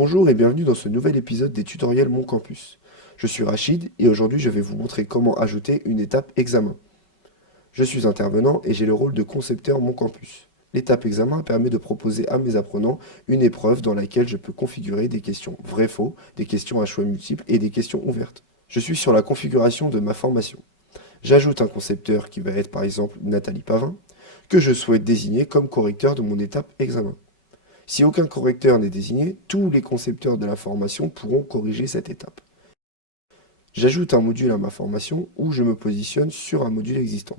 Bonjour et bienvenue dans ce nouvel épisode des tutoriels Mon Campus. Je suis Rachid et aujourd'hui je vais vous montrer comment ajouter une étape examen. Je suis intervenant et j'ai le rôle de concepteur Mon Campus. L'étape examen permet de proposer à mes apprenants une épreuve dans laquelle je peux configurer des questions vrai-faux, des questions à choix multiples et des questions ouvertes. Je suis sur la configuration de ma formation. J'ajoute un concepteur qui va être par exemple Nathalie Pavin, que je souhaite désigner comme correcteur de mon étape examen. Si aucun correcteur n'est désigné, tous les concepteurs de la formation pourront corriger cette étape. J'ajoute un module à ma formation où je me positionne sur un module existant.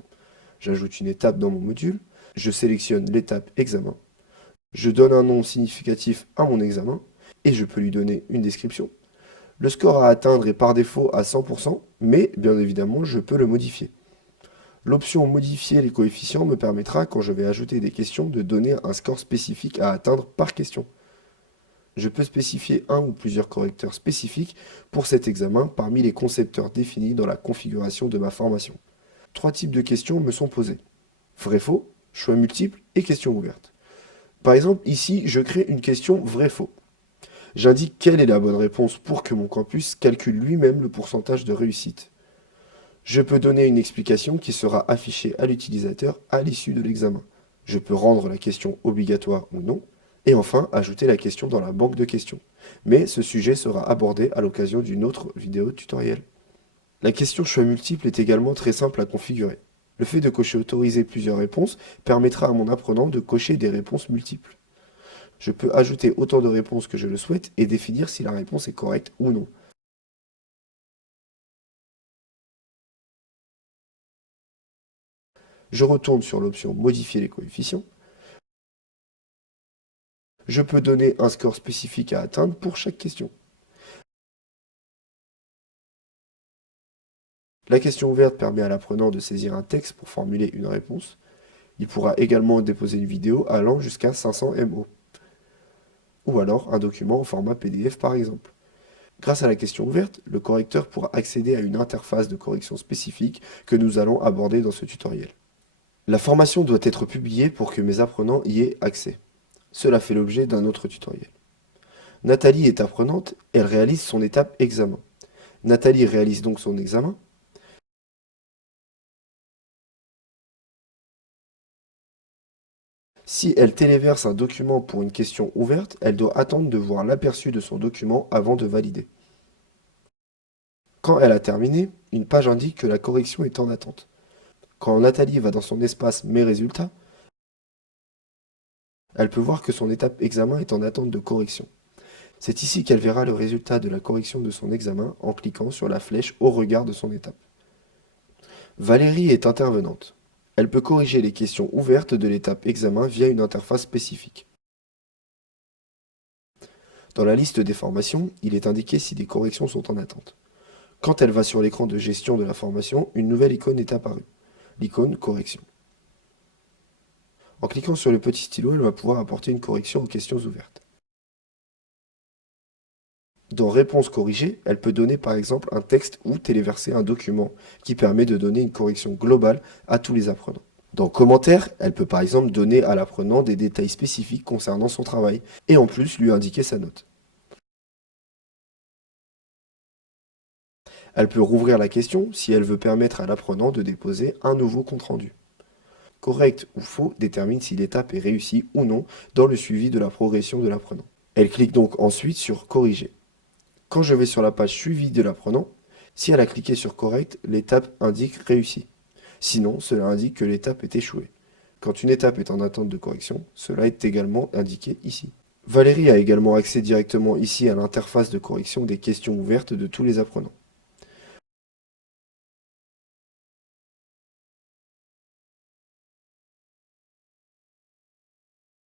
J'ajoute une étape dans mon module, je sélectionne l'étape examen, je donne un nom significatif à mon examen et je peux lui donner une description. Le score à atteindre est par défaut à 100%, mais bien évidemment je peux le modifier. L'option modifier les coefficients me permettra, quand je vais ajouter des questions, de donner un score spécifique à atteindre par question. Je peux spécifier un ou plusieurs correcteurs spécifiques pour cet examen parmi les concepteurs définis dans la configuration de ma formation. Trois types de questions me sont posées. Vrai-faux, choix multiples et questions ouvertes. Par exemple, ici, je crée une question vrai-faux. J'indique quelle est la bonne réponse pour que mon campus calcule lui-même le pourcentage de réussite. Je peux donner une explication qui sera affichée à l'utilisateur à l'issue de l'examen. Je peux rendre la question obligatoire ou non, et enfin ajouter la question dans la banque de questions. Mais ce sujet sera abordé à l'occasion d'une autre vidéo tutoriel. La question choix multiple est également très simple à configurer. Le fait de cocher autoriser plusieurs réponses permettra à mon apprenant de cocher des réponses multiples. Je peux ajouter autant de réponses que je le souhaite et définir si la réponse est correcte ou non. Je retourne sur l'option modifier les coefficients. Je peux donner un score spécifique à atteindre pour chaque question. La question ouverte permet à l'apprenant de saisir un texte pour formuler une réponse. Il pourra également déposer une vidéo allant jusqu'à 500 MO. Ou alors un document au format PDF par exemple. Grâce à la question ouverte, le correcteur pourra accéder à une interface de correction spécifique que nous allons aborder dans ce tutoriel. La formation doit être publiée pour que mes apprenants y aient accès. Cela fait l'objet d'un autre tutoriel. Nathalie est apprenante, elle réalise son étape examen. Nathalie réalise donc son examen. Si elle téléverse un document pour une question ouverte, elle doit attendre de voir l'aperçu de son document avant de valider. Quand elle a terminé, une page indique que la correction est en attente. Quand Nathalie va dans son espace Mes résultats, elle peut voir que son étape examen est en attente de correction. C'est ici qu'elle verra le résultat de la correction de son examen en cliquant sur la flèche au regard de son étape. Valérie est intervenante. Elle peut corriger les questions ouvertes de l'étape examen via une interface spécifique. Dans la liste des formations, il est indiqué si des corrections sont en attente. Quand elle va sur l'écran de gestion de la formation, une nouvelle icône est apparue, l'icône correction. En cliquant sur le petit stylo, elle va pouvoir apporter une correction aux questions ouvertes. Dans Réponse corrigée, elle peut donner par exemple un texte ou téléverser un document qui permet de donner une correction globale à tous les apprenants. Dans Commentaires, elle peut par exemple donner à l'apprenant des détails spécifiques concernant son travail et en plus lui indiquer sa note. Elle peut rouvrir la question si elle veut permettre à l'apprenant de déposer un nouveau compte-rendu. Correct ou faux détermine si l'étape est réussie ou non dans le suivi de la progression de l'apprenant. Elle clique donc ensuite sur Corriger. Quand je vais sur la page suivie de l'apprenant, si elle a cliqué sur Correct, l'étape indique Réussi. Sinon, cela indique que l'étape est échouée. Quand une étape est en attente de correction, cela est également indiqué ici. Valérie a également accès directement ici à l'interface de correction des questions ouvertes de tous les apprenants.